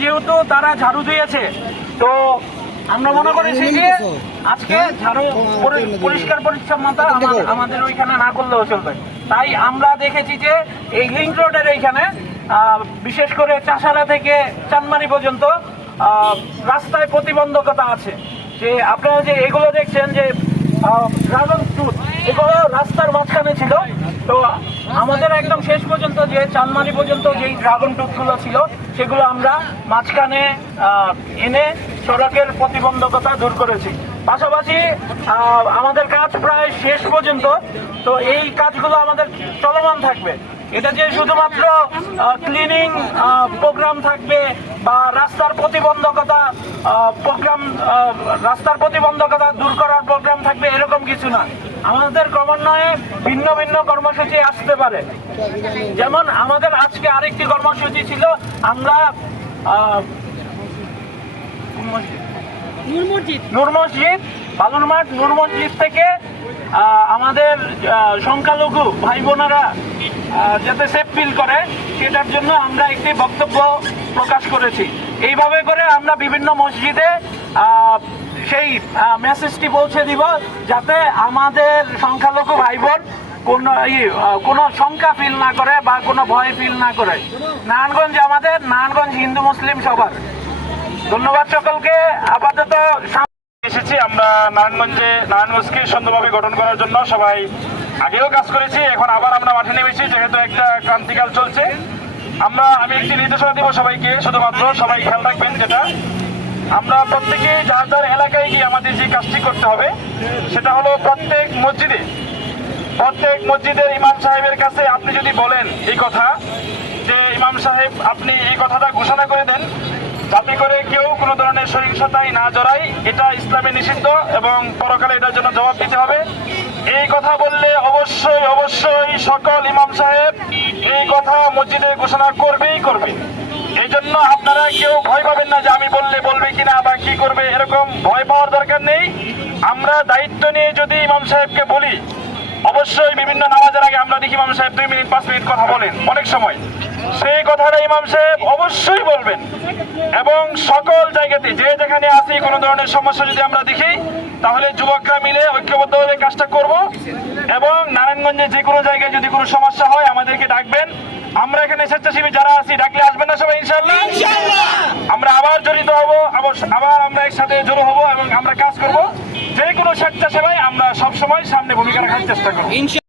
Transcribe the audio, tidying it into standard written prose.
যেহেতু তারা ঝাড়ু দিয়েছে, তো আমরা মনে করি যে আজকে ঝাড়ু পরিষ্কার পরিচ্ছন্নতা আমাদের ওইখানে না করলেও চলবে। তাই আমরা দেখেছি যে এই লিংক রোডের এইখানে বিশেষ করে চাষারা থেকে চানমারি পর্যন্ত রাস্তায় প্রতিবন্ধকতা আছে। যে আপনারা যে এগুলো দেখছেন যে ড্রাগন ফ্রুট, এগুলো রাস্তার মাঝখানে ছিল। তো আমাদের একদম শেষ পর্যন্ত যে চানমারি পর্যন্ত যেই ড্রাগন ফ্রুটগুলো ছিল সেগুলো আমরা মাঝখানে এনে সড়কের প্রতিবন্ধকতা দূর করেছি। পাশাপাশি আমাদের কাজ প্রায় শেষ পর্যন্ত, তো এই কাজগুলো আমাদের চলমান থাকবে। এটা যে শুধুমাত্র ক্লিনিং প্রোগ্রাম থাকবে বা রাস্তার প্রতিবন্ধকতা দূর করার প্রোগ্রাম থাকবে এরকম কিছু না। আমাদের ক্রমান্বয়ে ভিন্ন ভিন্ন কর্মসূচি আসতে পারে। যেমন আমাদের আজকে আরেকটি কর্মসূচি ছিল, আমরা নূর মসজিদ, বালুরমাঠ নূর মসজিদ থেকে আমাদের সংখ্যালঘু ভাই বোনেরা যাতে সেফ ফিল করে সেটার জন্য আমরা একটি বক্তব্য প্রকাশ করেছি। এইভাবে করে আমরা বিভিন্ন মসজিদে সেই মেসেজটি পৌঁছে দিব, যাতে আমাদের সংখ্যালঘু ভাই বোন কোনো শঙ্কা ফিল না করে বা কোনো ভয় ফিল না করে। নারায়ণগঞ্জ আমাদের, নারায়ণগঞ্জ হিন্দু মুসলিম সবার। ধন্যবাদ সকলকে। আপাতত এসেছি আমরা নারায়ণগঞ্জকে সুন্দরভাবে গঠন করার জন্য। সবাই আগেও কাজ করেছি, এখন আবার আমরা মাঠে নেমেছি যেহেতু একটা ক্রান্তিকাল চলছে। আমি একটি নির্দেশনা দিব সবাইকে, শুধুমাত্র সবাই খেয়াল রাখবেন, যেটা আমরা প্রত্যেকে যার যার এলাকায় গিয়ে আমাদের যে কাজটি করতে হবে সেটা হলো প্রত্যেক মসজিদের ইমাম সাহেবের কাছে আপনি যদি বলেন এই কথা যে ইমাম সাহেব আপনি এই কথাটা ঘোষণা করে দেন যাতে করে কেউ কোনো ধরনের সহিংসতায় না জড়ায়, এটা ইসলামে নিষিদ্ধ এবং পরকালে এটার জন্য জবাব দিতে হবে। এই কথা বললে অবশ্যই সকল ইমাম সাহেব এই কথা মসজিদে ঘোষণা করবে। এই জন্য আপনারা কেউ ভয় পাবেন না যে আমি বললে বলবে কিনা বা কি করবে, এরকম ভয় পাওয়ার দরকার নেই। আমরা দায়িত্ব নিয়ে যদি ইমাম সাহেবকে বলি, অবশ্যই বিভিন্ন নামাজের আগে আমরা দেখি ইমাম সাহেব 2 মিনিট 5 মিনিট কথা বলেন অনেক সময়, সেই কথাটা ইমাম সাহেব অবশ্যই বলবেন। এবং সকল জায়গাতে যে যেখানে আছি কোনো ধরনের সমস্যা যদি আমরা দেখি, তাহলে যুবকরা মিলে ঐক্যবদ্ধভাবে কাজটা করব। এবং নারায়ণগঞ্জে যে কোনো জায়গায় যদি কোনো সমস্যা হয় আমাদেরকে ডাকবেন। আমরা এখানে স্বেচ্ছাসেবী যারা আছি, ডাকলে আসবেন না সবাই ইনশাআল্লাহ? আমরা আবার জড়িত হব, আবার আমরা একসাথে জড়ো হব এবং আমরা কাজ করব। যে কোনো স্বেচ্ছাসেবায় আমরা সবসময় সামনে ভূমিকা রাখার চেষ্টা করব।